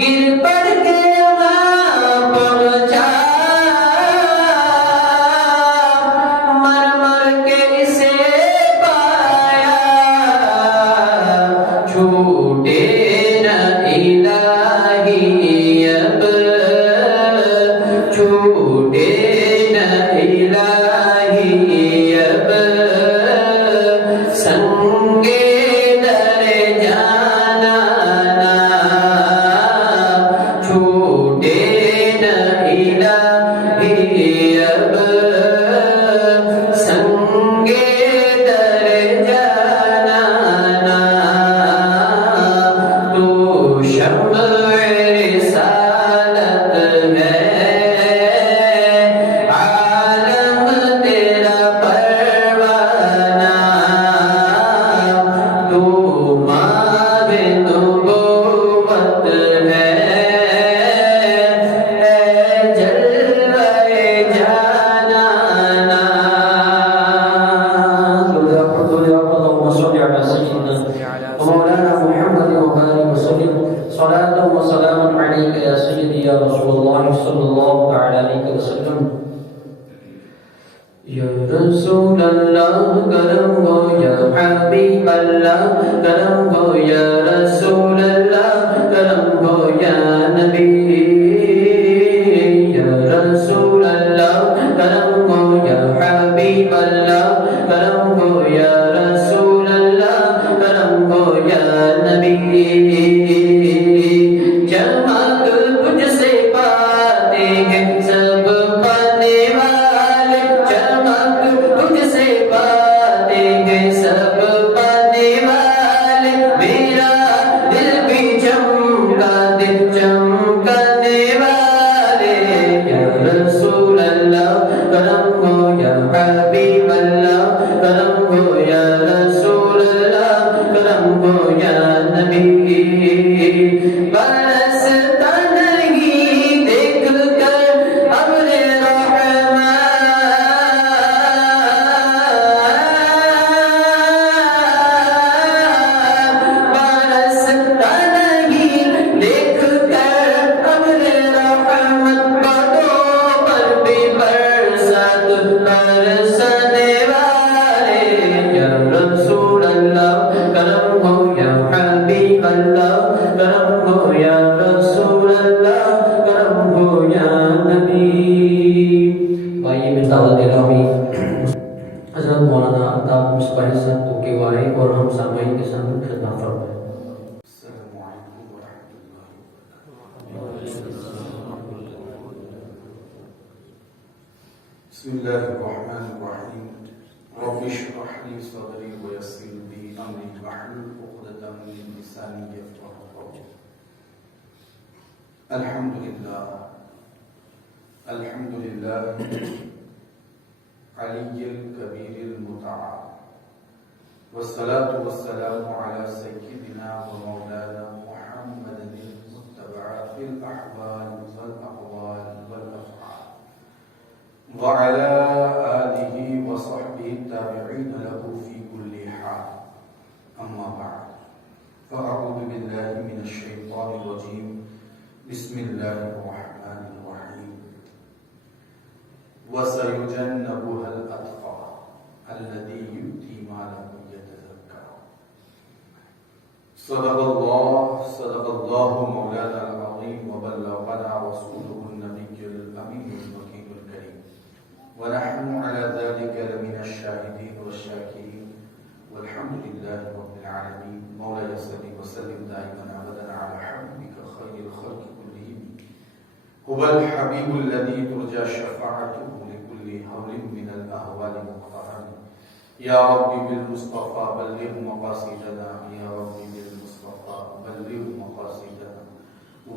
گر پڑ کے وہاں پہنچا مر مر کے اسے پایا چھوٹے نہ الہی اب چھوٹے نہ الہی اب سنگے در جانا چھوٹے نہ الہی اب سنگے در جانا تو شمع رسالت ہے عالم تیرا پروانہ تو ماں نبوت ہے جلوہ جانانا اللهم صل على سيدنا ومولانا محمد وآله وسلم صلاة وسلام عليك يا سيدي يا رسول الله صلى الله عليه وسلم يا رسول الله کرم ہو یا حبیب اللہ کرم ہو یا رسول اللہ کرم ہو یا نبی یا رسول اللہ کرم ہو یا حبیب اللہ کرم ہو یا رسول اللہ کرم ہو یا نبی چمک تجھ سے پاتے ہیں سب پانے والے چمک تجھ سے پاتے ہیں سب پانے والے میرا دل بھی چمکا دل چمکانے والے یا رسول اللہ کرم ہو یا حبیب اللہ کرم ہو یا رسول اللہ کرم ہو یا نبی برستا نہیں دیکھ کر ابر رحمت برستا نہیں دیکھ کر ابر رحمت بادوں پر بھی برسات برسانے والے یا رسول اللہ کرم ہو یا حبیب اللہ کرم ہو یا رسول اللہ کرم ہو یا نبی بھائی میں دعوت دے رہا ہوں حضرت مولانا الطاف مصباحی صاحب تو کے وائے اور ہم سامعین کے سامنے خدمت فرمائیں السلام علیکم ورحمۃ اللہ بسم اللہ الرحمن الرحیم رب اشرح لي صدري ويسر لي امري واحلل عقدة من لساني يفقهوا قولي الحمد لله علي الكبير المتعال والصلاة والسلام على سيدنا ومولانا محمد المتبع في الأحوال والأقوال والأفعال وعلى آله وصحبه التابعين له في كل حال أما بعد فأعوذ بالله من الشيطان الرجيم بسم الله الرحمن الرحيم وسيجنبها الأتقى الذي يؤتي ماله يتزكى صدق الله مولانا العظيم وبلغنا رسوله النبي الأمين المكين الكريم ونحن على ذلك لمن الشاهدين والشاكرين والحمد لله رب العالمين مولاي صل وسلم دائما أبدا على حبيبك خير الخلق كلهم هو الحبيب الذي ترجى شفاعته لكل هول من الأهوال مقترن يا ربي بالمصطفى بلغ مقاصدنا يا ربي بالمصطفى بلغ مقاصدنا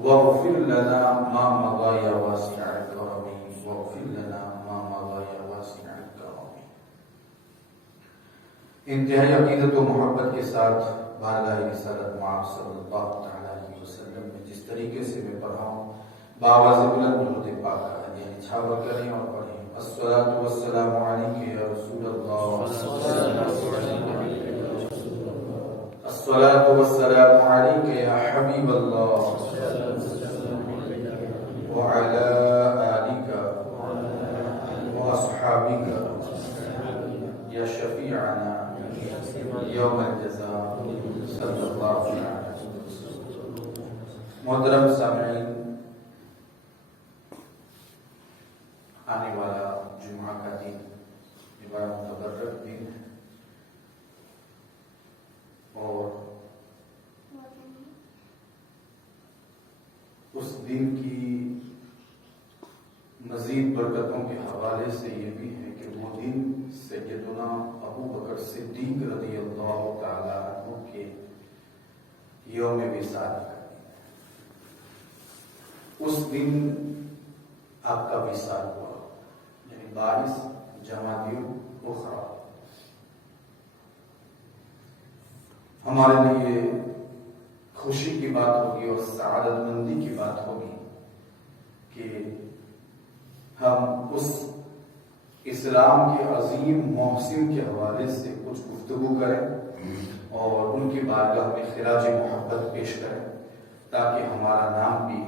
واغفر لنا ما مضى يا واسع الكرم واغفر لنا ما مضى يا واسع الكرم انتہائی عقیدت و محبت کے ساتھ بارگاہ رسالت معاذ صلی اللہ تعالی علیہ وسلم میں جس طریقے سے میں پڑھا ہوں بآواز بلند درود پاک یعنی چھاور کریں اور پڑھیں الصلاۃ والسلام علیک یا رسول اللہ الصلاة والسلام عليك يا حبيب الله وعلى آلك وأصحابك يا شفيعنا يوم الجزاء صلی اللہ علیہ وسلم۔ محترم سامعین، آنے والا جمعہ کا دن بڑا متبرک دن ہے، اور اس دن کی مزید برکتوں کے حوالے سے یہ بھی ہے کہ وہ دن سیدنا ابو بکر صدیق رضی اللہ تعالیٰ عنہ کے یوم وصال کا دن ہے۔ اس دن آپ کا وصال ہوا، یعنی 22 جمادی الاخری۔ ہمارے لیے خوشی کی بات ہوگی اور سعادت مندی کی بات ہوگی کہ ہم اس اسلام کے عظیم محسن کے حوالے سے کچھ گفتگو کریں اور ان کی بارگاہ میں خراج محبت پیش کریں، تاکہ ہمارا نام بھی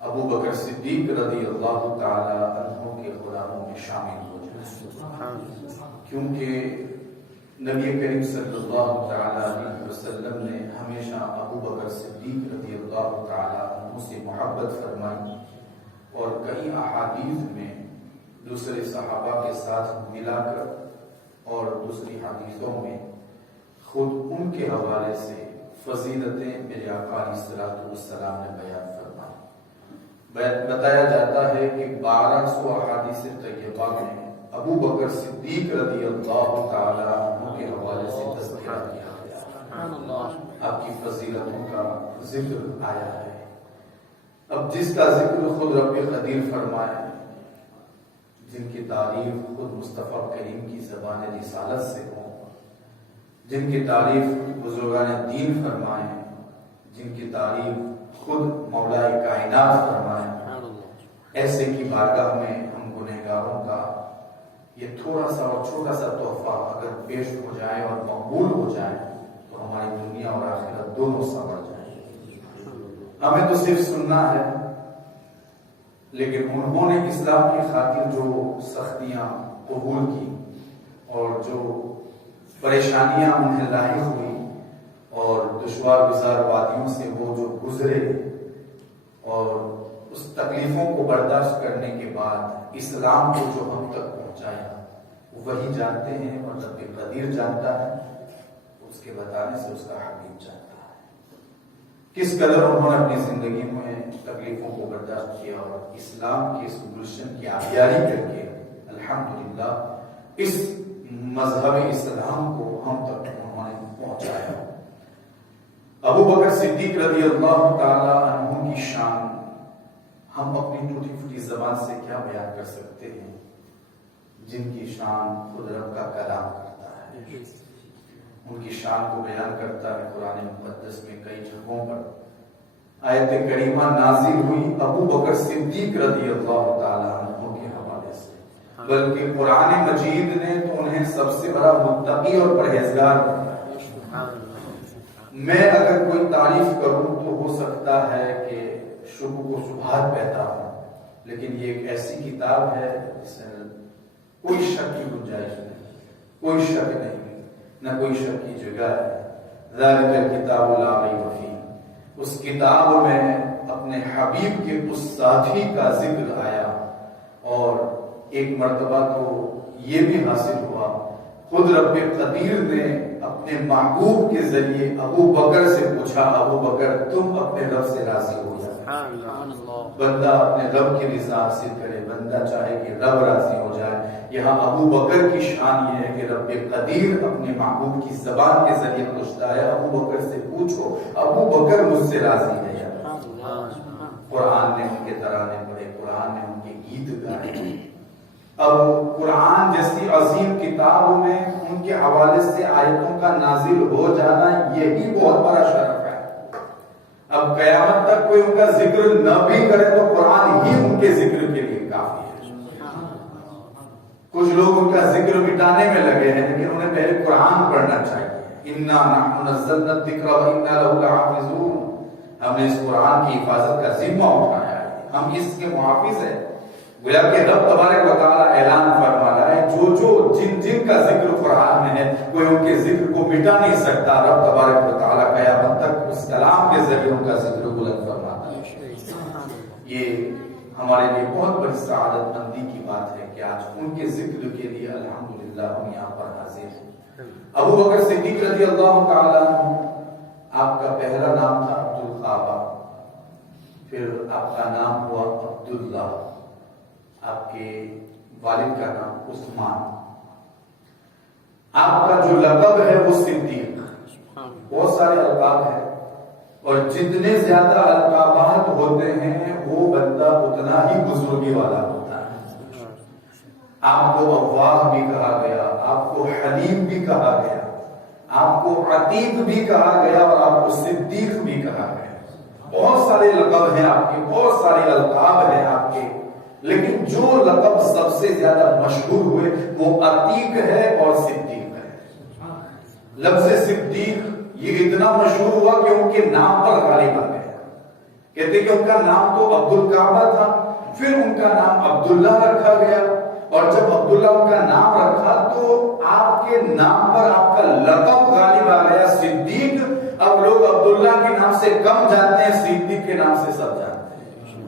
ابو بکر صدیق رضی اللہ تعالی عنہ کے غلاموں میں شامل ہو جائے، کیونکہ نبی کریم صلی اللہ تعالی علیہ وسلم نے ہمیشہ ابو بکر صدیق رضی اللہ تعالی عنہ سے محبت فرمائی، اور کئی احادیث میں دوسرے صحابہ کے ساتھ ملا کر اور دوسری حدیثوں میں خود ان کے حوالے سے فضیلتیں میرے آقا علیہ الصلوۃ والسلام نے بیان فرمائی۔ بتایا جاتا ہے کہ 1200 احادیث طیبہ میں ابو بکر صدیق رضی اللہ تعالی عنہ کے حوالے سے تذکرہ کیا گیا، آپ کی فضیلتوں کا ذکر آیا ہے۔ اب جس کا ذکر خود رب قدیر فرمائے، جن کی تعریف خود مصطفیٰ کریم کی زبان رسالت سے ہو، جن کی تعریف بزرگان دین فرمائیں، جن کی تعریف خود مولا کائنات فرمائیں، ایسے کی بارگاہ میں ہم گنہگاروں کا یہ تھوڑا سا اور چھوٹا سا تحفہ اگر پیش ہو جائے اور مقبول ہو جائے تو ہماری دنیا اور آخرت دونوں سنور جائیں۔ ہمیں تو صرف سننا ہے، لیکن انہوں نے اسلام کی خاطر جو سختیاں قبول کی اور جو پریشانیاں انہیں لاحق ہوئی اور دشوار گزار وادیوں سے وہ جو گزرے اور اس تکلیفوں کو برداشت کرنے کے بعد اسلام کو جو ہم تک پہنچایا، وہی جانتے ہیں اور رب قدیر جانتا ہے، اس کے بتانے سے اس کا حبیب جانتا ہے کس قدر انہوں نے اپنی زندگی میں تکلیفوں کو برداشت کیا اور اسلام کے اس گلشن کی آبیاری کر کے الحمدللہ اس مذہب اسلام کو ہم تک انہوں نے پہنچایا۔ ابو بکر صدیق رضی اللہ تعالی عنہ کی شان ہم اپنی ٹوٹی پھوٹی زبان سے کیا بیان کر سکتے ہیں، جن کی شان خود رب کا کلام کرتا ہے۔ ان کی شان کو بیان کرتا ہے قرآن مقدس میں کئی جگہوں پر آیت کریمہ نازل ہوئی ابو بکر صدیق رضی اللہ تعالی عنہ کے حوالے سے، بلکہ قرآن مجید نے تو انہیں سب سے بڑا متقی اور پرہیزگار بنایا۔ میں اگر کوئی تعریف کروں تو ہو سکتا ہے کہ شبہ کو شبہات پیدا ہو، لیکن یہ ایک ایسی کتاب ہے جس میں کوئی شک کی گنجائش نہیں، کوئی شک نہیں، نہ کوئی شک کی جگہ ہے۔ ذالک الکتاب لا ریب فیہ، اس کتاب میں اپنے حبیب کے اس ساتھی کا ذکر آیا، اور ایک مرتبہ تو یہ بھی حاصل ہوا خود رب قدیر نے اپنے محبوب کے ذریعے ابو بکر سے پوچھا، ابو بکر تم اپنے رب سے راضی ہو جائے۔ بندہ اپنے رب کی رضا حاصل کرے، بندہ چاہے کہ رب راضی ہو جائے۔ یہاں ابو بکر کی شان یہ ہے کہ رب قدیر اپنے محبوب کی زبان کے ذریعے پوچھتا ہے، ابو بکر سے پوچھو، ابو بکر مجھ سے راضی ہے۔ قرآن نے ان کے ترانے پڑھے، قرآن نے ان کے گیت گائے۔ اب قرآن جیسی عظیم کتابوں میں ان کے حوالے سے آیتوں کا نازل ہو جانا یہی بہت بڑا شرف ہے۔ اب قیامت تک کوئی ان کا ذکر نہ بھی کرے تو قرآن ہی ان کے ذکر کے لیے کافی ہے۔ کچھ لوگ ان کا ذکر مٹانے میں لگے ہیں، لیکن انہیں پہلے قرآن پڑھنا چاہیے، اِنَّا نَحْنُ نَزَّلْنَا الذِّكْرَ وَإِنَّا لَهُ لَحَافِظُونَ. ہم نے اس قرآن کی حفاظت کا ذمہ اٹھایا ہے، ہم اس کے محافظ ہیں. گویا کہ رب تبارک و تعالیٰ اعلان فرما رہا ہے جو جن کا ذکر قرآن میں ہے کوئی ان کے ذکر کو مٹا نہیں سکتا. رب تبارک و تعالیٰ قیامت تک اس کلام کے ذریعے ان کا ذکر بلند فرماتا ہے. یہ ہمارے لیے بہت بڑی سعادت مندی کی بات ہے کہ آج ان کے ذکر کے لیے الحمدللہ ہم یہاں پر حاضر ہیں. ابو بکر صدیق رضی اللہ تعالیٰ عنہ، آپ کا پہلا نام تھا عبدالخابہ، پھر آپ کا نام ہوا عبداللہ، آپ کے والد کا نام عثمان، آپ کا جو لقب ہے وہ صدیق. بہت سارے القاب ہیں اور جتنے زیادہ القابات ہوتے ہیں وہ بندہ اتنا ہی بزرگی والا ہوتا ہے. آپ کو اواہ بھی کہا گیا، آپ کو حلیم بھی کہا گیا، آپ کو عتیق بھی کہا گیا اور آپ کو صدیق بھی کہا گیا. بہت سارے لقب ہیں آپ کے، بہت سارے القاب ہیں آپ کے، لیکن جو لقب سب سے زیادہ مشہور ہوئے وہ عتیق ہے اور صدیق ہے. لفظ صدیق یہ اتنا مشہور ہوا کہ ان کے نام پر غالب آ گیا. کہتے کہ ان کا نام تو عبدالکعبہ تھا، پھر ان کا نام عبداللہ رکھا گیا، اور جب عبداللہ ان کا نام رکھا تو آپ کے نام پر آپ کا لقب غالب آ گیا صدیق. اب لوگ عبداللہ کے نام سے کم جانتے ہیں، صدیق کے نام سے سب جانتے ہیں.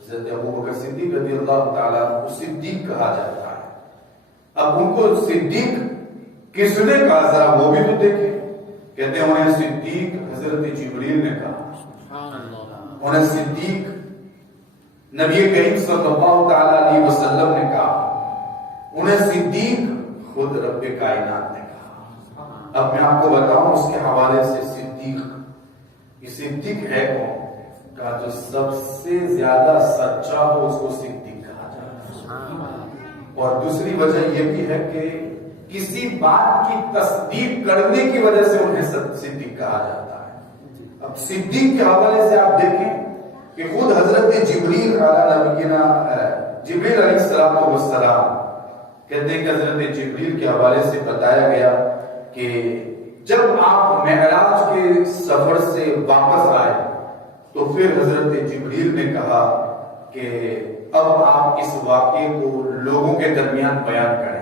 حضرت ابو بکر صدیق رضی اللہ تعالیٰ کو صدیق کہا جاتا ہے. اب ان کو صدیق کس نے کہا ذرا وہ بھی تو دیکھیں. کہتے ہیں انہیں صدیق حضرت جبریل نے کہا، انہیں صدیق نبی کریم صلی اللہ تعالی علیہ وسلم نے کہا، انہیں صدیق خود رب کائنات نے کہا. اب میں آپ کو بتاؤں اس کے حوالے سے صدیق، یہ صدیق ہے کون؟ کہا جو سب سے زیادہ سچا ہو اس کو صدیق کہا جاتا ہے. اور دوسری وجہ یہ بھی ہے کہ کسی بات کی تصدیق کرنے کی وجہ سے انہیں صدیق کہا جاتا ہے. اب صدیق کے حوالے سے آپ دیکھیں کہ خود حضرت جبریل جبریل علیہ السلام کہتے ہیں کہ حضرت جبریل کے حوالے سے بتایا گیا کہ جب آپ معراج کے سفر سے واپس آئے تو پھر حضرت جبریل نے کہا کہ اب آپ اس واقعے کو لوگوں کے درمیان بیان کریں.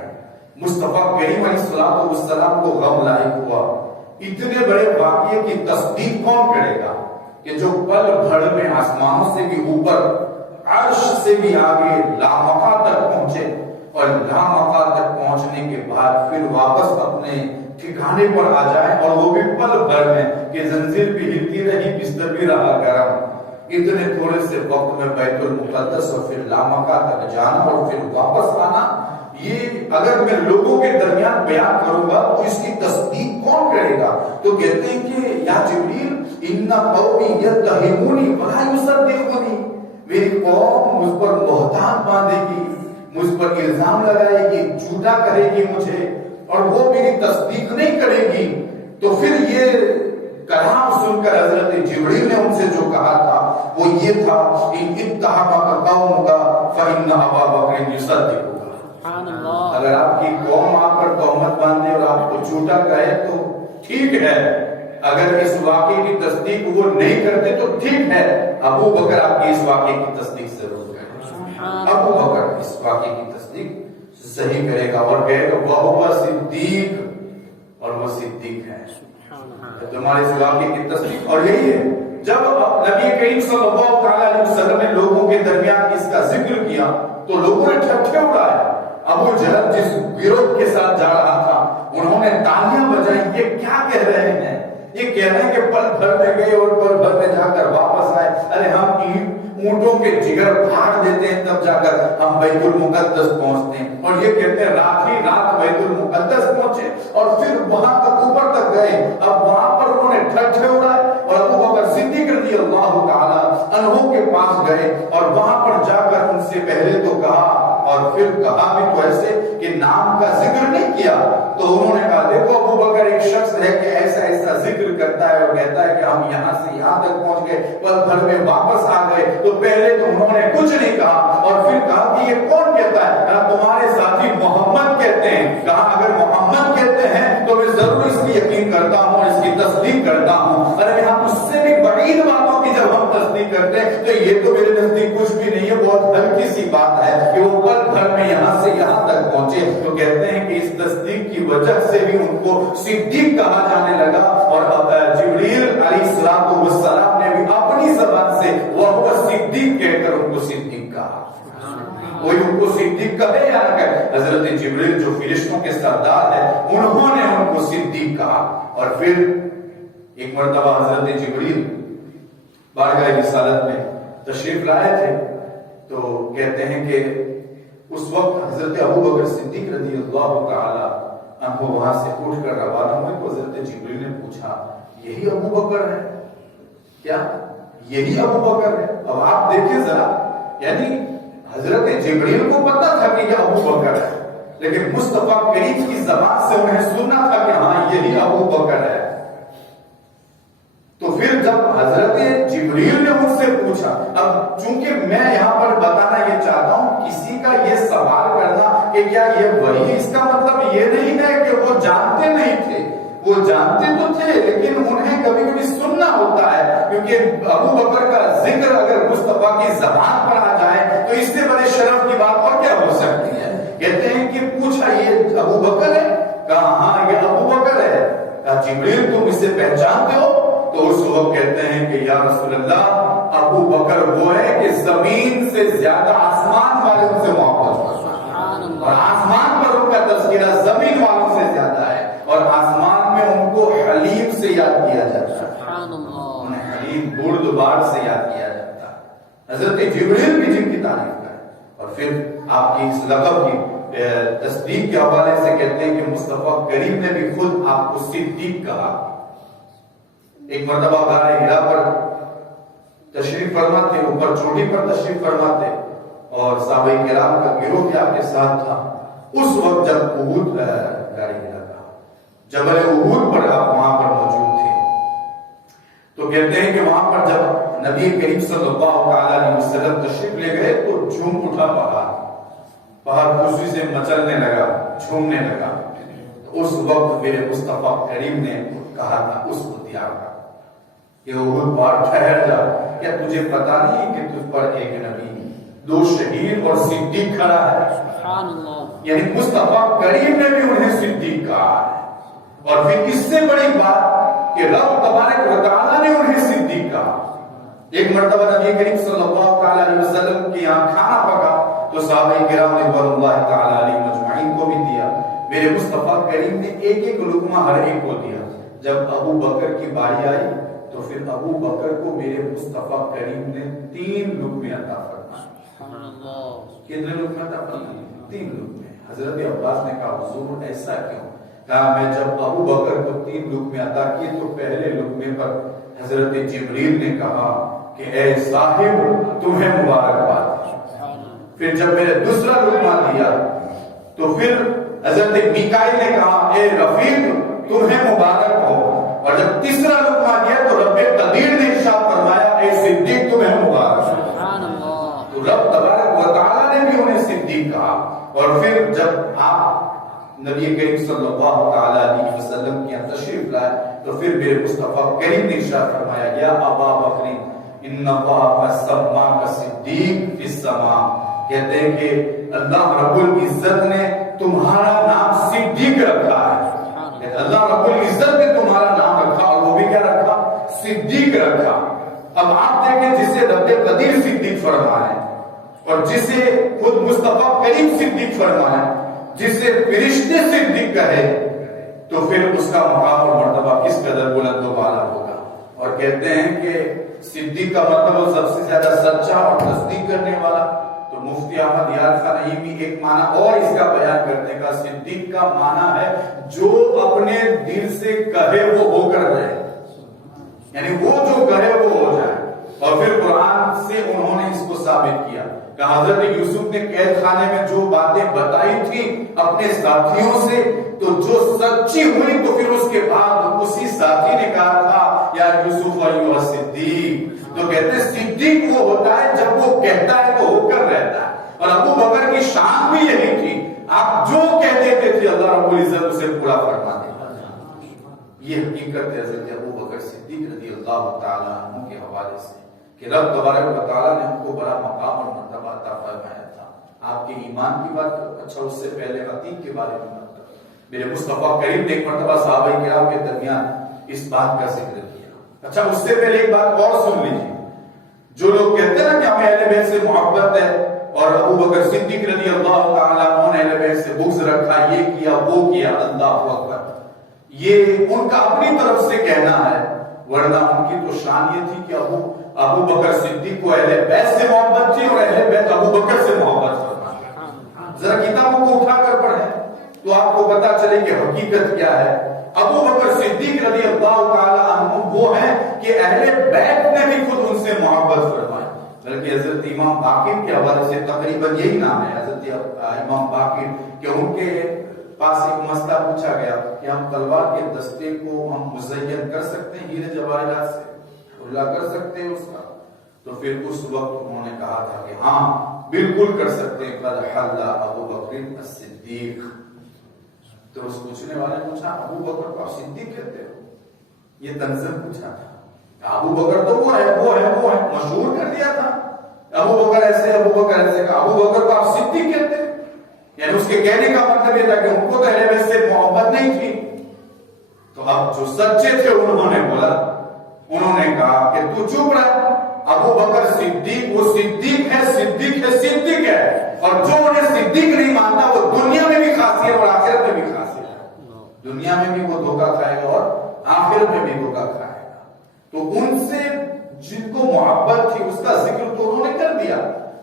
مصطفیٰ کریم علیہ السلام کو غم لاحق ہوا، اتنے بڑے واقعے کی تصدیق کون کرے گا کہ جو پل بھر میں آسمانوں سے بھی اوپر، عرش سے بھی آگے لامقا تک پہنچے، اور لامقا تک پہنچنے کے بعد پھر واپس اپنے ٹھکانے پر آ جائے، اور وہ بھی پل بھر میں کہ زنجیر بھی ہلتی رہی، بستر بھی رہا گرم. اتنے تھوڑے سے وقت میں بیت المقدس اور پھر لامقا تک جانا اور پھر واپس آنا، یہ اگر میں لوگوں کے درمیان بیان کروں گا تو اس کی تصدیق کون کرے گا؟ تو کہتے ہیں کہ یا جبریل ان قومی یتہمونی ولا یصدقونی، میری قوم مجھ پر بہتان باندھے گی، مجھ پر الزام لگائے گی، جھوٹا کرے گی مجھے، اور وہ میری تصدیق نہیں کرے گی. تو پھر یہ کلام سن کر حضرت جبریل نے ان سے جو کہا تھا وہ یہ تھا ان اتہمک قومک فإن ابا بکر یصدقک. اگر آپ کی قوم آپ پر تہمت باندھے اور آپ کو جھوٹا کہے تو ٹھیک ہے، اگر اس واقعے کی تصدیق وہ نہیں کرتے تو ٹھیک ہے، ابو بکر آپ کی اس واقعے کی تصدیق ضرور کرے. ابو بکر اس واقعے کی تصدیق صحیح کرے گا اور کہے گا وہ صدیق، اور وہ صدیق ہے. تمہارے اس واقعے کی تصدیق. اور یہی ہے جب نبی کریم صلی اللہ علیہ وسلم نے لوگوں کے درمیان اس کا ذکر کیا تو لوگوں نے ٹھٹھے اڑائے. ابو جہل جس گروہ کے ساتھ جا رہا تھا انہوں نے تالیاں بجائی، یہ کیا کہہ رہے ہیں؟ یہ کہہ رہے ہیں کہ پل بھر میں گئے اور پل بھر میں جا کر واپس آئے. ارے ہم اونٹوں کے جگر پھاڑ دیتے ہیں تب جا کر ہم بیت المقدس پہنچتے ہیں، اور یہ کہتے ہیں رات ہی رات بیت المقدس پہنچے اور پھر وہاں تک اوپر تک گئے. اب وہاں پر انہوں نے ٹھٹھے اڑائے اور ابو بکر صدیق رضی اللہ تعالی عنہ کے پاس گئے اور وہاں پر جا کر ان سے پہلے تو کہا اور پھر کہا بھی تو ایسے کہ نام کا ذکر نہیں کیا. تو انہوں نے کہا دیکھو ابو بکر ایک شخص ہے کہ ایسا ایسا ذکر کرتا ہے اور کہتا ہے کہ ہم یہاں سے یہاں تک پہنچ گئے, پل بھر میں واپس آ گئے. تو پہلے تو انہوں نے کچھ نہیں کہا اور پھر کہا کہ یہ کون کہتا ہے؟ کہا تمہارے ساتھی محمد کہتے ہیں. کہا اگر محمد کہتے ہیں تو میں ضرور اس کی یقین کرتا ہوں, اس کی تصدیق کرتا ہوں. ارے یہاں اس سے بھی بعید باتوں کی جب ہم تصدیق کرتے ہیں تو یہ تو میرے نزدیک کچھ بھی نہیں ہے, بہت ہلکی سی بات ہے کہ وہ پل بھر میں یہاں سے یہاں تک پہنچے. تو کہتے ہیں کہ اس تصدیق کی وجہ سے بھی ان کو صدیق کہا جانے لگا. اور جبریل علیہ السلام نے بھی اپنی زبان سے وہ صدیق کہہ کر ان کو صدیق کہا. کوئی ان کو صدیق کہے یا نہ کہے, حضرت جبریل جو فرشتوں کے سردار ہے انہوں نے ان کو صدیق کہا. اور پھر ایک مرتبہ حضرت جبریل بارگاہ رسالت میں تشریف لائے تھے تو کہتے ہیں کہ اس وقت حضرت ابو بکر صدیق رضی اللہ تعالی عنہ وہاں سے اٹھ کر روانہ ہوئے تو حضرت جبریل نے پوچھا یہی ابو بکر ہے کیا؟ یہی ابو بکر ہے. اب آپ دیکھیں ذرا, یعنی حضرت جبریل کو پتا تھا کہ یہ ابو بکر ہے, لیکن مصطفیٰ کریم کی زبان سے انہیں سننا تھا کہ ہاں یہی ابو بکر ہے. تو پھر جب حضرت جبریل نے ان سے پوچھا, اب چونکہ میں یہاں پر بتانا یہ چاہتا ہوں کسی کا یہ سوال کرنا کہ کیا یہ وہی, اس کا مطلب یہ نہیں ہے کہ وہ جانتے نہیں تھے, وہ جانتے تو تھے لیکن انہیں کبھی کبھی سننا ہوتا ہے, کیونکہ ابو بکر کا ذکر اگر مصطفیٰ کی زبان پر آ جائے تو اس سے بڑے شرف کی بات اور کیا ہو سکتی ہے. کہتے ہیں کہ پوچھا یہ ابو بکر ہے؟ کہا ہاں یہ ابو بکر ہے. کہا جبریل تم اسے پہچانتے ہو؟ تو اس وقت کہتے ہیں کہ یا رسول اللہ ابو بکر وہ ہے کہ زمین سے زیادہ آسمان والوں سے محبت ہے, اور آسمان پر ان کا تذکرہ زمین والوں سے زیادہ ہے, اور آسمان میں ان کو حلیم سے یاد کیا جاتا ہے, انہیں حلیم بردبار سے یاد کیا جاتا ہے. حضرت جبریل بھی جن کی تعریف کرے. اور پھر آپ کی اس لقب کی تصدیق کے حوالے سے کہتے ہیں کہ مصطفیٰ کریم نے بھی خود آپ کو صدیق کہا. ایک مرتبہ غار ہرا پر تشریف فرما تھے, اوپر چوٹی پر تشریف فرما تھے اور صحابہ کرام کا گروہ بھی آپ کے ساتھ تھا. اس وقت جب احد غار ہرا کا جبل احد پر آپ وہاں پر موجود تھے تو کہتے ہیں کہ وہاں پر جب نبی کریم صلی اللہ علیہ وسلم تشریف لے گئے تو جھوم اٹھا پہاڑ خوشی سے مچلنے لگا, جھومنے لگا. تو اس وقت میرے مصطفیٰ کریم نے کہا تھا اس دیار کا کہ احد پہاڑ ٹھہر جا, کیا تجھے پتا نہیں کہ تجھ پر ایک نبی, دو شہید اور صدیق کھڑا ہے. یعنی مصطفیٰ کریم نے بھی انہیں صدیق کہا ہے. اور پھر اس سے بڑی بات کہ رب تبارک و تعالیٰ نے انہیں صدیق کہا. ایک مرتبہ نبی کریم صلی اللہ علیہ وسلم کے یہاں کھانا پکا تو صحابہ کرام رضوان اللہ تعالی علیہ مجمعین کو بھی دیا. میرے مصطفیٰ کریم نے ایک ایک لقمہ ہر ایک کو دیا. جب ابو بکر کی باری آئی تو پھر ابو بکر کو میرے مصطفیٰ کریم نے 3 لقمے عطا فرمائے. کتنے لقمے عطا فرمائے؟ 3 لقمے. حضرت عباس نے کہا حضور ایسا کیوں؟ کہا میں جب ابو بکر کو 3 لقمے عطا کیے تو پہلے لقمے پر حضرت جبریل نے کہا کہ اے صاحب تمہیں مبارکباد. پھر جب میں نے دوسرا لقمہ دیا تو پھر حضرت میکائیل نے کہا اے رفیق تمہیں مبارک ہو. اور جب تیسرا لقمہ دیا تو رب قدیر نے ارشاد فرمایا اے صدیق تمہیں مبارک ہو. تو رب تبارک و تعالیٰ نے بھی انہیں صدیق کہا. اور پھر جب آپ نبی کریم صلی اللہ تعالی علیہ وسلم کی تشریف لائے تو پھر میرے مصطفیٰ کریم نے ارشاد فرمایا یا ابا بکر ان اللہ سماک صدیق فی السماء. کہتے ہیں کہ اللہ رب العزت نے تمہارا نام صدیق رکھا ہے. اللہ رب العزت نے تمہارا نام رکھا اور وہ بھی کیا رکھا؟ صدیق رکھا. اب آپ دیکھیں جسے رب قدیر صدیق فرمائے اور جسے خود مصطفیٰ کریم صدیق فرمائے, جسے فرشتے صدیق کہے تو پھر اس کا مقام اور مرتبہ کس قدر بلند و بالا ہوگا. اور کہتے ہیں کہ صدیق کا مطلب سب سے زیادہ سچا اور تصدیق کرنے والا. تو مفتی احمد یار خان نعیمی ایک معنی اور اس کا بیان کرنے کا, صدیق کا معنی ہے جو اپنے دل سے کہے وہ ہو کر رہے, یعنی وہ جو کہے وہ ہو جائے. اور پھر قرآن سے انہوں نے اس کو ثابت کیا کہ حضرت یوسف نے قید خانے میں جو باتیں بتائی تھی اپنے ساتھیوں سے تو جو سچی ہوئی تو پھر اس کے بعد اسی ساتھی نے کہا تھا یا یوسف ایھا صدیق، تو کہتے ہیں صدیق وہ ہوتا ہے جب وہ کہتا ہے تو ہو کر رہتا ہے، اور ابو بکر کی شان بھی یہی تھی، آپ جو کہہ دیتے تھے اللہ رب العزت اسے پورا فرما دیتا۔ یہ حقیقت ہے حضرت ابو بکر صدیق رضی اللہ تعالیٰ عنہ کے حوالے سے کہ رب تبارک و تعالیٰ نے ہم کو بڑا مقام اور مرتبہ عطا فرمایا تھا۔ آپ کے ایمان کی بات کرو، اچھا اس سے پہلے عتیق کے بارے میں بات کرو۔ میرے مصطفیٰ کریم نے ایک مرتبہ صحابہ کرام کے درمیان اس بات کا ذکر کیا۔ اچھا اس سے پہلے ایک بات اور سن لیجیے، جو لوگ کہتے ہیں نا کہ ہمیں اہل بیت سے محبت ہے اور ابو بکر صدیق رضی اللہ تعالیٰ عنہ نے اہل بیت سے بغض رکھا، یہ کیا وہ کیا، اللہ اکبر، یہ ان کا اپنی طرف سے کہنا ہے، ورنہ ان کی تو شان یہ تھی کہ ابو بکر صدیق کو اہل بیت سے محبت تھی اور اہل بیت ابو بکر سے محبت فرمائی۔ ذرا کتابوں کو اٹھا کر پڑھیں تو آپ کو پتا چلے کہ حقیقت کیا ہے۔ ابو بکر صدیق رضی اللہ تعالیٰ عنہ وہ ہیں کہ اہل بیت نے بھی خود ان سے محبت فرمائی، بلکہ حضرت امام باقر کے حوالے سے تقریباً یہی نام ہے حضرت امام باقر، کہ ان کے پاس ایک مسئلہ پوچھا گیا کہ ہم تلوار کے دستے کو ہم مزین کر سکتے ہیں ہیرے جواہرات سے، کھلا کر سکتے ہیں اس کا، تو پھر اس وقت انہوں نے کہا تھا کہ ہاں بالکل کر سکتے ہیں، قد حل ابو بکر الصدیق۔ تو اس پوچھنے والے نے پوچھا ابو بکر کو آپ صدیق کہتے ہو؟ یہ تنزل پوچھا تھا، ابو بکر تو وہ ہے مشہور کر دیا تھا، ابو بکر ایسے ابو بکر ایسے، کہا ابو بکر کو آپ صدیق کہتے ہیں؟ یعنی اس کے کہنے کا مطلب یہ تھا کہ ان کو تو اہل بیت سے محبت نہیں تھی۔ تو اب جو سچے تھے انہوں نے بولا، انہوں نے کہا کہ تو چپ رہا، ابو بکر صدیق وہ صدیق ہے، اور جو انہیں صدیق نہیں مانتا وہ دنیا میں بھی خاصی ہے اور آخرت میں بھی خاصی ہے، دنیا میں بھی وہ دھوکہ کھائے گا اور آخرت میں بھی دھوکہ کھائے گا۔ تو ان سے جن کو محبت تھی اس کا ذکر تو انہوں نے کر دیا،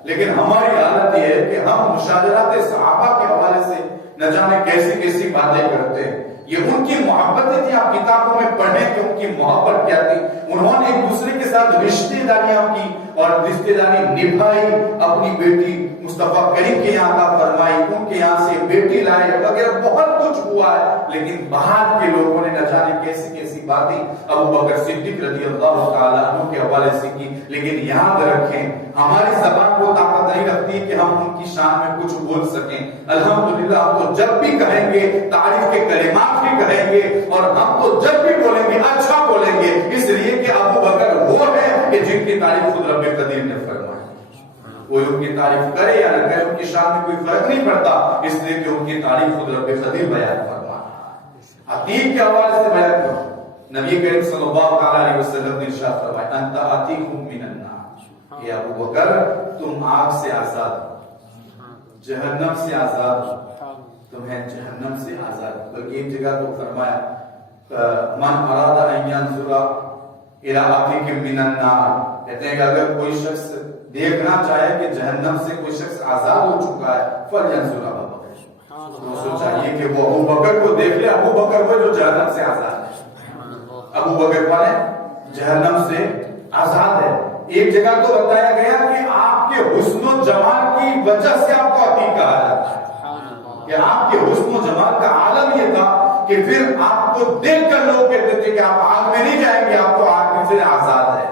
لیکن ہماری حالت یہ ہے کہ ہم مشاجرات صحابہ کے حوالے سے نہ جانے کیسی کیسی باتیں کرتے ہیں۔ یہ ان کی محبتیں تھی، آپ کتابوں میں پڑھیں کہ ان کی محبت کیا تھی، انہوں نے ایک دوسرے کے ساتھ رشتہ داریاں کی اور رشتہ داری نبھائی، اپنی بیٹی مصطفیٰ کریم کے یہاں عطا فرمائی، ان کے یہاں سے بیٹی لائے وغیرہ بہت کچھ ہوا ہے، لیکن باہر کے لوگوں نے نہ جانے کیسی کیسی باتیں ابو بکر صدیق رضی اللہ تعالیٰ عنہ کے حوالے سے کی۔ لیکن یاد رکھیں ہماری زبان کو طاقت نہیں رکھتی کہ ہم ان کی شان میں کچھ بول سکیں، الحمدللہ ہم تو جب بھی کہیں گے تعریف کے کلمات بھی کہیں گے، اور ہم تو جب بھی بولیں گے اچھا بولیں گے، اس لیے کہ ابو بکر وہ ہے کہ جن کی تعریف خود رب قدیر نے فرمائی، کوئی ان کی تعریف کرے یا نہ کرے ان کی شان میں کوئی فرق نہیں پڑتا، اس لیے کہ ان کی تعریف خود رب قدیر بیان فرمائی۔ عتیق کے حوالے سے بیان کرو، نبی کریم صلی اللہ علیہ وسلم نے ارشاد فرمایا انت عتیق من النار، کہ ابو بکر تم آگ سے آزاد ہو، جہنم سے آزاد ہو، تمہیں جہنم سے آزاد، بلکہ ایک جگہ تو فرمایا من اراد ان ينظر الى عتیق من النار، کہتے ہیں کہ اگر کوئی شخص دیکھنا چاہے کہ جہنم سے کوئی شخص آزاد ہو چکا ہے فلینظر ابا بکر، تو اسے چاہیے کہ وہ ابو بکر کو دیکھ لے، ابو بکر وہ جو جہنم سے آزاد ہے، ابو بکر کون ہے؟ جہنم سے آزاد ہے۔ ایک جگہ تو بتایا گیا کہ آپ کے حسن و جمال کی وجہ سے آپ کو عتیق کہا جاتا ہے، کہ آپ کے حسن و جمال کا عالم یہ تھا کہ پھر آپ کو دیکھ کر لوگ کہتے تھے کہ آپ آگ میں نہیں جائیں گے، آپ تو آگ میں سے آزاد ہے۔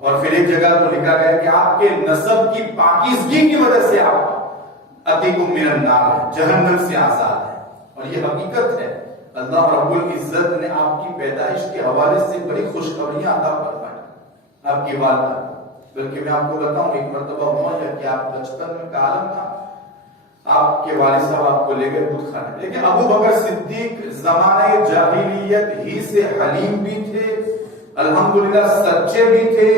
اور پھر ایک جگہ تو لکھا گیا کہ آپ کے نسب کی پاکیزگی کی وجہ سے آپ عتیق من النار ہے، جہنم سے آزاد ہے۔ اور یہ حقیقت ہے، اللہ رب العزت نے آپ کی پیدائش کے حوالے سے بڑی خوشخبریاں عطا فرمائی، آپ کی والدہ، بلکہ میں آپ کو بتاؤں ایک مرتبہ ہوا کہ آپ بچپن میں کا عالم تھا، آپ کے والد صاحب آپ کو لے گئے بت خانے، لیکن ابو بکر صدیق زمانے جاہلیت ہی سے حلیم بھی تھے، الحمدللہ سچے بھی تھے،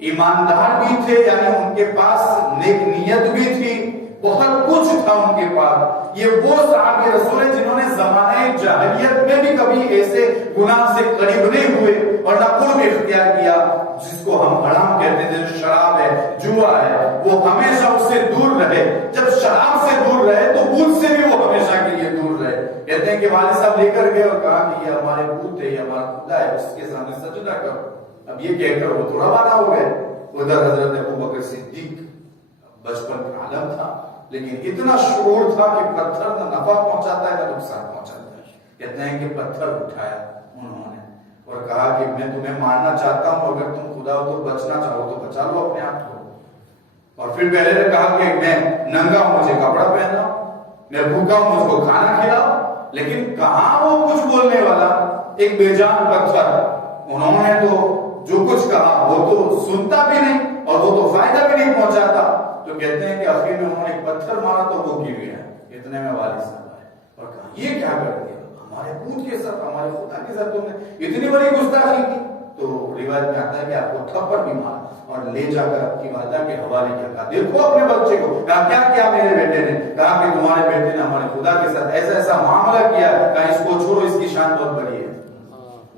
ایماندار بھی تھے، یعنی ان کے پاس نیک نیت بھی تھی، بہت کچھ تھا ان کے پاس۔ یہ وہ صحابی رسول ہیں جنہوں نے زمانے جاہلیت میں بھی کبھی ایسے گناہ سے قریب نہیں ہوئے اور نہ قرب اختیار کیا، جس کو ہم حرام کہتے ہیں، جو شراب ہے، جوا ہے، وہ ہمیشہ اس سے دور رہے۔ جب شراب سے دور رہے تو بت سے بھی وہ ہمیشہ کے لیے دور رہے۔ کہتے ہیں کہ والد صاحب لے کر گئے اور کہا کہ یہ ہمارے بت ہے، یہ ہمارا خدا ہے، اس کے سامنے سجدہ کرو۔ اب یہ کہہ کر وہ تو روانہ ہو گئے. ادھر حضرت ابو بکر صدیق بچپن کا عالم تھا لیکن اتنا شعور تھا کہ پتھر نہ نفع پہنچاتا ہے نہ نقصان پہنچاتا ہے. کہتے ہیں کہ پتھر اٹھایا انہوں نے اور کہا کہ میں تمہیں مارنا چاہتا ہوں, اگر تم خدا ہو تو بچنا چاہو تو بچا لو اپنے آپ کو. اور پھر پہلے نے کہا کہ میں ننگا ہوں, مجھے کپڑا پہنا, میں بھوکا ہوں, مجھ کو کھانا کھلاؤ. لیکن کہاں وہ کچھ بولنے والا ایک بے جان پتھر. انہوں نے تو جو کچھ کہا وہ تو سنتا بھی نہیں اور وہ تو فائدہ بھی نہیں پہنچاتا. تو کہتے ہیں کہ آخر میں انہوں نے ایک پتھر مارا تو وہ گر گیا. اتنے میں والد صاحب آئے اور کہا یہ کیا کر دیا, ہمارے پوت کے ساتھ, ہمارے خدا کے ساتھ تم نے اتنی بڑی گستاخی کی. تو روایت میں آتا ہے کہ آپ کو تھپڑ بھی مارا اور لے جا کر آپ کی والدہ کے حوالے کیا. کہا دیکھو اپنے بچے کو. کہا کیا کیا میرے بیٹے نے؟ کہا کہ تمہارے بیٹے نے ہمارے خدا کے ساتھ ایسا ایسا معاملہ کیا. کہا اس کو چھوڑو, اس کی شان بہت بڑی ہے.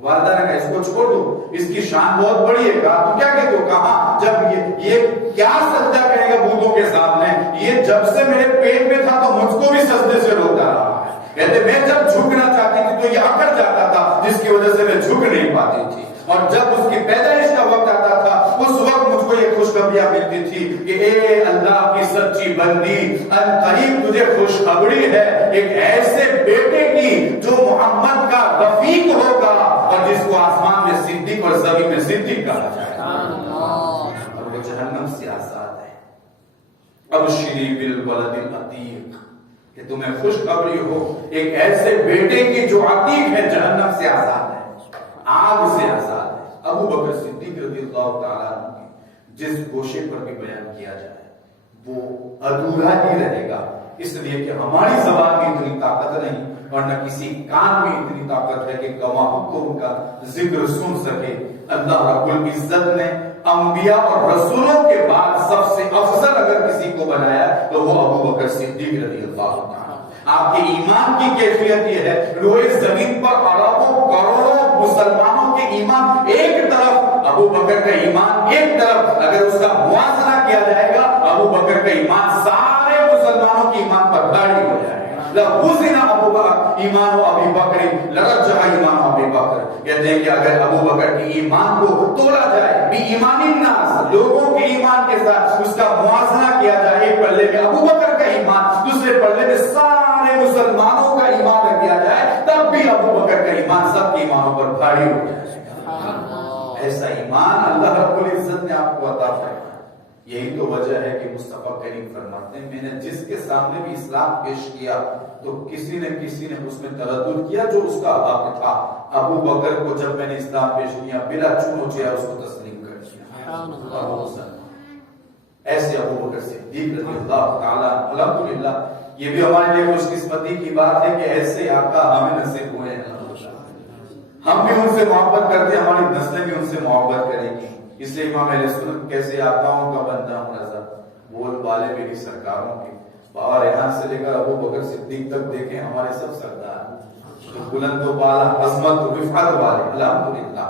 والدہ نے کہا اس کو چھوڑ دو, اس کی شان بہت بڑی ہے. کہا تو کیا کہتے ہو؟ کہا جب یہ کیا سجدہ کرے گا بتوں کے سامنے, یہ جب سے میرے پیٹ میں تھا تو مجھ کو بھی سجدے سے روکتا رہا ہے. کہتے میں جب جھکنا چاہتی تھی تو یہ اکڑ جاتا تھا جس کی وجہ سے میں جھک نہیں پاتی تھی. اور جب اس کی پیدائش کا وقت آتا تھا اس وقت مجھ کو یہ خوشخبریاں ملتی تھی کہ اے اللہ کی سچی بندی, ان قریب تجھے خوشخبری ہے ایک ایسے بیٹے کی جو محمد کا رفیق ہوگا اور جس کو آسمان میں صدیق اور زمین میں صدیق کہا جائے گا, اور وہ جہنم سے آزاد ہے. ابشری بالولد العتیق, کہ تمہیں خوشخبری ہو ایک ایسے بیٹے کی جو عتیق ہے, جہنم سے آزاد ہے, آگ سے آزاد ہے. ابو بکر صدیق رضی اللہ تعالیٰ عنہ کی جس گوشے پر بھی بیان کیا جائے وہ ادھورا ہی رہے گا, اس لیے کہ ہماری زبان میں اتنی طاقت نہیں اور نہ کسی کان میں اتنی طاقت ہے کہ گواہوں کو ان کا ذکر سن سکے. اللہ رب العزت نے انبیاء اور رسولوں کے بعد سب سے افضل اگر کسی کو بنایا تو وہ ابو بکر صدیق رضی اللہ عنہ. آپ کے ایمان کی کیفیت یہ ہے, روئے زمین پر اربوں کروڑوں مسلمانوں کے ایمان ایک طرف, ابو بکر کا ایمان ایک طرف. اگر اس کا موازنہ کیا جائے گا ابو بکر کا ایمان سارے مسلمانوں کے ایمان پر بھاری ہو جائے گا. لَوْزِنَ ابو بکر ایمان و ابی بکر لرجح ایمان و ابی بکر. کہتے ہیں کہ اگر ابو بکر کے ایمان کو تولا جائے بھی ایمان الناس, لوگوں کے ایمان کے ساتھ اس کا موازنہ کیا جائے, ایک پلے میں ابو بکر کا ایمان, دوسرے پلے میں سارے مسلمانوں کا ایمان رکھ دیا جائے, تب بھی ابو بکر کا ایمان سب کے ایمانوں پر بھاری ہو جائے. ایسا ایمان اللہ رب العزت نے آپ کو عطا فرمایا. یہی تو وجہ ہے کہ مصطفیٰ کریم فرماتے ہیں میں نے جس کے سامنے بھی اسلام پیش کیا تو کسی نے اس میں تردد کیا جو اس کا حق تھا. ابو بکر کو جب میں نے اسلام پیش کیا بلا چونو چیا اس کو تسلیم کر دیا. ایسے ابو بکر صدیق رضی اللہ تعالیٰ, الحمدللہ یہ بھی ہمارے لیے خوش قسمتی کی بات ہے کہ ایسے آقا ہمیں نصیب ہوئے ہیں. ہم بھی ان سے محبت کرتے ہیں, ہماری نسلیں بھی ان سے محبت کریں گی. اس لیے امام اہل سنت کیسے آقاؤں کا بندہ ہوں رضا, بول والے میری سرکاروں کے, بابا ریحان سے لے کر ابو بکر صدیق تک دیکھیں ہمارے سب سردار بلند و بالا عظمت و رفعت والے الحمدللہ.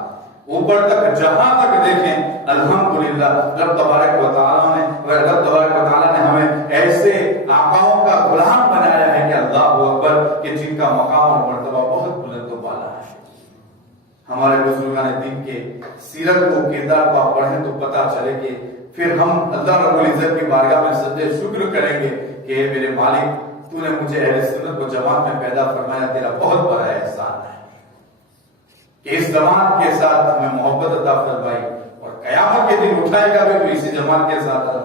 اوپر تک جہاں تک دیکھیں الحمدللہ رب تبارک و تعالیٰ نے ہمیں ایسے آقاؤں کا غلام بنایا ہے کہ اللہ اکبر, کہ جن کا مقام اور مرتبہ بہت بلند و بالا ہے. ہمارے بزرگان دین کے سیرت کو, کردار کو آپ پڑھیں تو پتا چلے کہ پھر ہم اللہ رب العزت کی بارگاہ میں سجدے شکر کریں گے کہ اے میرے مالک, تو نے مجھے اہل سنت کو جماعت میں پیدا فرمایا, تیرا بہت بڑا احسان ہے کہ اس جماعت کے ساتھ ہمیں محبت عطا فرمائی, اور قیامت کے دن اٹھائے گا بھی تو اسی جماعت کے ساتھ.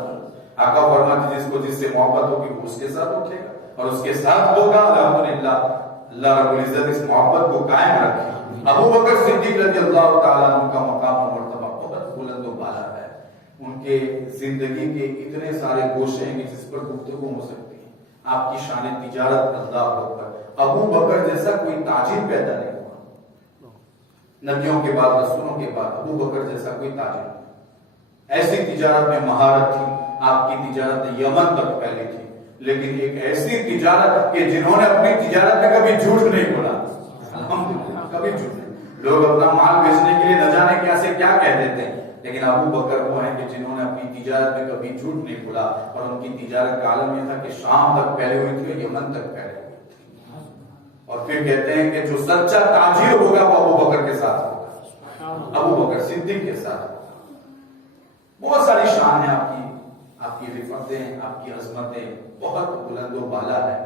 آقا فرماتے جس کو جس سے محبت ہوگی وہ اس کے ساتھ اٹھے گا اور اس کے ساتھ ہوگا. الحمدللہ اللہ رب العزت اس محبت کو قائم رکھے. ابو بکر صدیق رضی اللہ تعالیٰ عنہ کا مقام و مرتبہ بہت بلند و بالا ہے. ان کے زندگی کے اتنے سارے گوشے ہیں کہ جس پر گفتگو ہو سکتی ہے. آپ کی شان تجارت اللہ اکبر, ابو بکر جیسا کوئی تاجر پیدا نہیں ہوا. نبیوں کے بعد, رسولوں کے بعد ابو بکر جیسا کوئی تاجر نہیں. ایسی تجارت میں مہارت تھی. آپ کی تجارت یمن تک پھیلی تھی, لیکن ایک ایسی تجارت کہ جنہوں نے اپنی تجارت میں کبھی جھوٹ نہیں بولا. الحمدللہ کبھی جھوٹ نہیں. لوگ اپنا مال بیچنے کے لیے نہ جانے کیا سے کیا کہہ دیتے ہیں, لیکن ابو بکر وہ ہیں کہ جنہوں نے اپنی تجارت میں کبھی جھوٹ نہیں بولا. اور ان کی تجارت کا عالم یہ تھا کہ شام تک پھیلی ہوئی تھی اور یمن تک پھیلی ہوئی تھی. اور پھر کہتے ہیں کہ جو سچا تاجر ہوگا وہ ابو بکر کے ساتھ ہوگا. ابو بکر صدیق کے ساتھ بہت ساری شان ہے آپ کی رفعتیں، آپ کی عظمتیں بہت بلند و بالا ہے.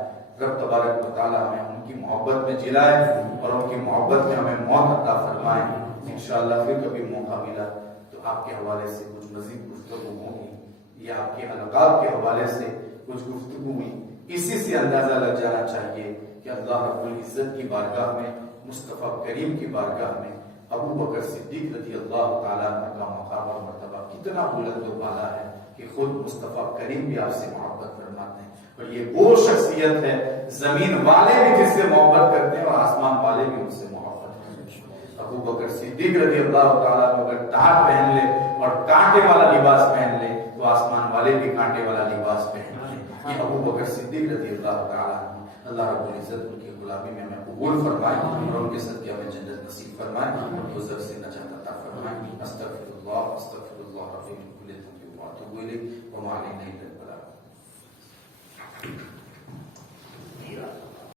رب تبارک و تعالیٰ ہمیں ان کی محبت میں جلائے اور ان کی محبت میں ہمیں موت عطا فرمائے. انشاءاللہ پھر کبھی موقع ملا تو آپ کے حوالے سے کچھ مزید گفتگو ہوگی یا آپ کے القاب کے حوالے سے کچھ گفتگو ہوئی. اسی سے اندازہ لگ جانا چاہیے کہ اللہ رب العزت کی بارگاہ میں، مصطفیٰ کریم کی بارگاہ میں ابو بکر صدیق رضی اللہ تعالیٰ عنہ کا مقام اور مرتبہ کتنا بلند و بالا ہے کہ خود مصطفیٰ کریم بھی آپ سے محبت فرماتے ہیں. اور یہ وہ شخصیت ہے زمین والے بھی جس سے محبت کرتے ہیں اور آسمان والے بھی ان سے محبت کرتے ہیں. ابو بکر صدیق رضی اللہ تعالیٰ عنہ اگر ٹاٹ پہن لے اور کانٹے والا لباس پہن لے تو آسمان والے بھی کانٹے والا لباس پہن لے. یہ ابو بکر صدیق رضی اللہ تعالیٰ عنہ. اللہ رب العزت ان کی غلامی میں ہمیں قبول فرمائے اور ان کے صدقے ہمیں جنت نصیب فرمائے اور دوزخ سے نجات عطا فرمائے. استغفر اللہ ربی من کل ذنب و اتوب الیہ وما علینا الا